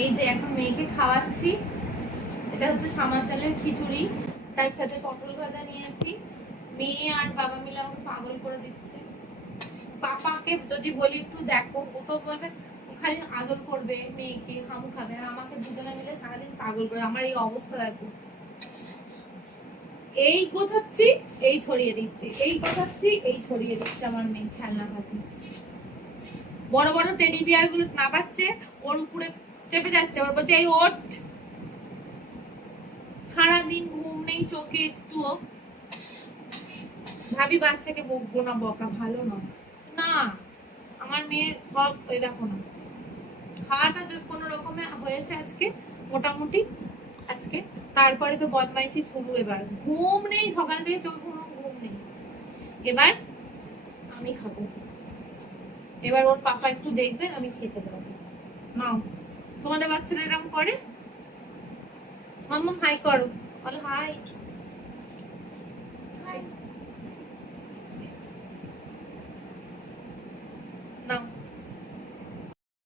এই যে এখন মেয়েকে খাওয়াচ্ছি। এটা হচ্ছে সামা চালের খিচুড়ি, তার সাথে পটল ভাজা নিয়েছি। মেয়ে আর বাবা মিলে আমাকে পাগল করে দিচ্ছে। পাপাকে যদি বলি একটু দেখো, ও তো বলবে খালি আদর করবে মেয়েকে, হামু খাবে, আর আমাকে দুজনে মিলে সারাদিন পাগল করে। আমার এই অবস্থা দেখো, এই গোছাচ্ছি এই ছড়িয়ে দিচ্ছি, এই গোছাচ্ছি এই ছড়িয়ে দিচ্ছি। আমার মেয়ে খেলনা পাতি বড় বড় টেডি বিয়ার গুলো নামাচ্ছে, ওর উপরে চেপে যাচ্ছে। ওর বলছে এই ওঠ। সারাদিন ঘুম নেই চোখে একটুও। ভাবি বাচ্চাকে বকবো না, বকা ভালো নয় না। আমার মেয়ে সব ওই দেখো না, খাওয়াটা কোনো রকমে হয়েছে আজকে মোটামুটি আজকে। তারপরে তো বদমাইশি শুরু। এবার ঘুম নেই, সকাল থেকে চোখ ঘুম নেই। এবার আমি খাবো, এবার ওর পাপা একটু দেখবে, আমি খেতে পারবো। নাও, তোমাদের বাচ্চারা এরকম করে? মাম্মা হাই করো, বলো হাই।